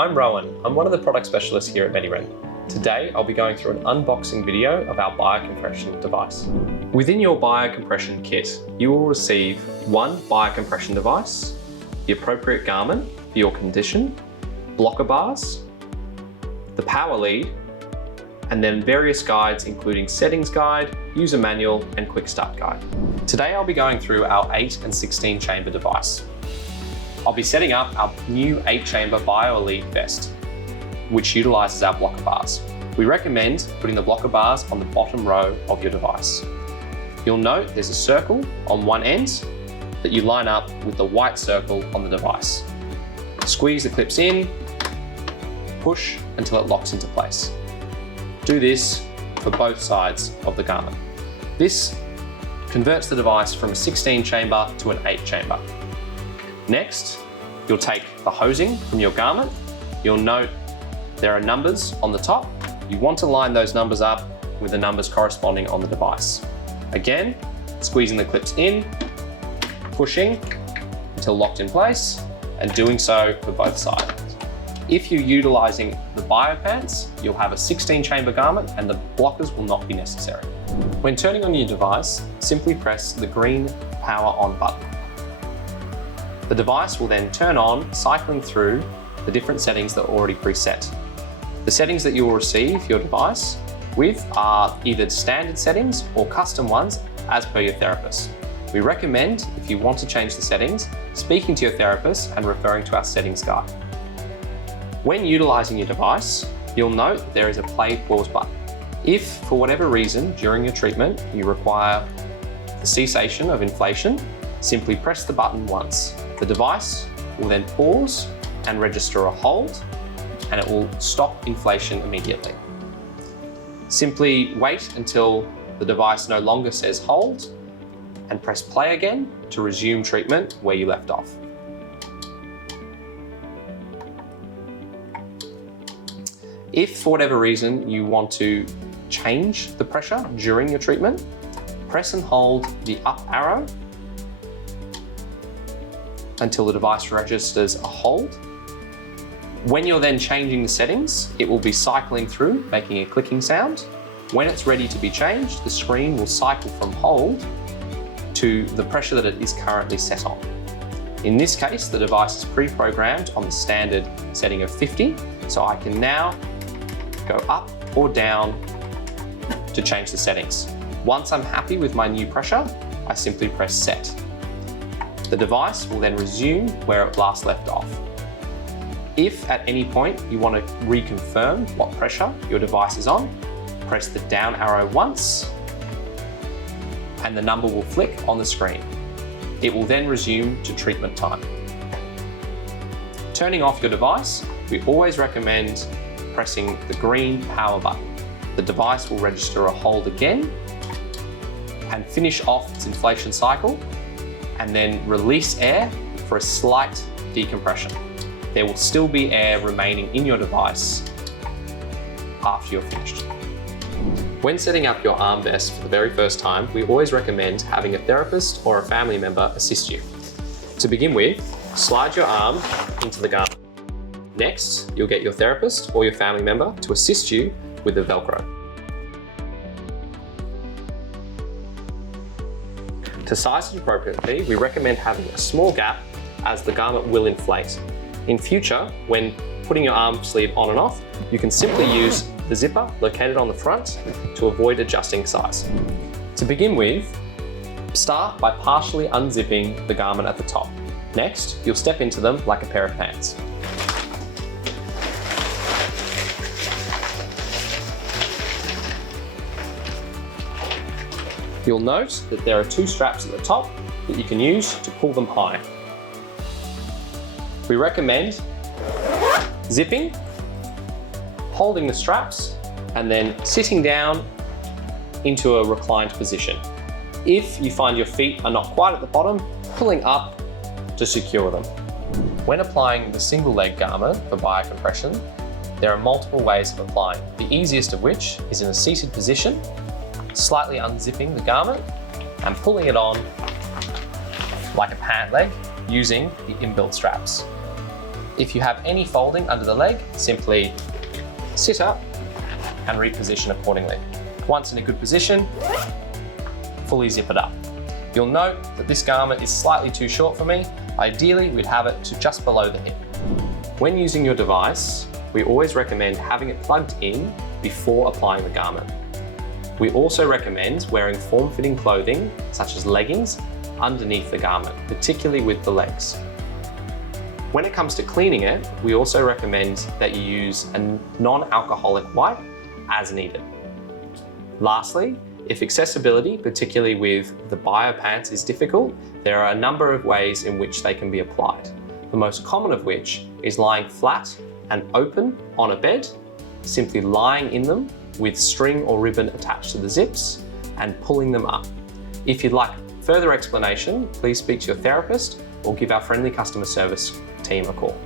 I'm Rowan. I'm one of the product specialists here at MediRent. Today, I'll be going through an unboxing video of our biocompression device. Within your biocompression kit, you will receive one biocompression device, the appropriate garment for your condition, blocker bars, the power lead, and then various guides including settings guide, user manual, and quick start guide. Today, I'll be going through our 8 and 16 chamber device. I'll be setting up our new 8-chamber BioElite vest, which utilizes our blocker bars. We recommend putting the blocker bars on the bottom row of your device. You'll note there's a circle on one end that you line up with the white circle on the device. Squeeze the clips in, push until it locks into place. Do this for both sides of the garment. This converts the device from a 16-chamber to an 8-chamber. Next, you'll take the hosing from your garment. You'll note there are numbers on the top. You want to line those numbers up with the numbers corresponding on the device. Again, squeezing the clips in, pushing until locked in place, and doing so for both sides. If you're utilizing the BioPants, you'll have a 16-chamber garment and the blockers will not be necessary. When turning on your device, simply press the green power on button. The device will then turn on, cycling through the different settings that are already preset. The settings that you will receive your device with are either standard settings or custom ones as per your therapist. We recommend, if you want to change the settings, speaking to your therapist and referring to our settings guide. When utilizing your device, you'll note that there is a play-pause button. If, for whatever reason, during your treatment, you require the cessation of inflation, simply press the button once. The device will then pause and register a hold, and it will stop inflation immediately. Simply wait until the device no longer says hold and press play again to resume treatment where you left off. If for whatever reason you want to change the pressure during your treatment, press and hold the up arrow until the device registers a hold. When you're then changing the settings, it will be cycling through, making a clicking sound. When it's ready to be changed, the screen will cycle from hold to the pressure that it is currently set on. In this case, the device is pre-programmed on the standard setting of 50, so I can now go up or down to change the settings. Once I'm happy with my new pressure, I simply press set. The device will then resume where it last left off. If at any point you want to reconfirm what pressure your device is on, press the down arrow once and the number will flick on the screen. It will then resume to treatment time. Turning off your device, we always recommend pressing the green power button. The device will register a hold again and finish off its inflation cycle, and then release air for a slight decompression. There will still be air remaining in your device after you're finished. When setting up your arm vest for the very first time, we always recommend having a therapist or a family member assist you. To begin with, slide your arm into the garment. Next, you'll get your therapist or your family member to assist you with the Velcro. To size it appropriately, we recommend having a small gap as the garment will inflate. In future, when putting your arm sleeve on and off, you can simply use the zipper located on the front to avoid adjusting size. To begin with, start by partially unzipping the garment at the top. Next, you'll step into them like a pair of pants. You'll note that there are 2 straps at the top that you can use to pull them high. We recommend zipping, holding the straps, and then sitting down into a reclined position. If you find your feet are not quite at the bottom, pulling up to secure them. When applying the single leg garment for biocompression, there are multiple ways of applying, the easiest of which is in a seated position, slightly unzipping the garment and pulling it on like a pant leg using the inbuilt straps. If you have any folding under the leg, simply sit up and reposition accordingly. Once in a good position, fully zip it up. You'll note that this garment is slightly too short for me. Ideally, we'd have it to just below the hip. When using your device, we always recommend having it plugged in before applying the garment. We also recommend wearing form-fitting clothing, such as leggings, underneath the garment, particularly with the legs. When it comes to cleaning it, we also recommend that you use a non-alcoholic wipe as needed. Lastly, if accessibility, particularly with the bio pants, is difficult, there are a number of ways in which they can be applied. The most common of which is lying flat and open on a bed, simply lying in them with string or ribbon attached to the zips and pulling them up. If you'd like further explanation, please speak to your therapist or give our friendly customer service team a call.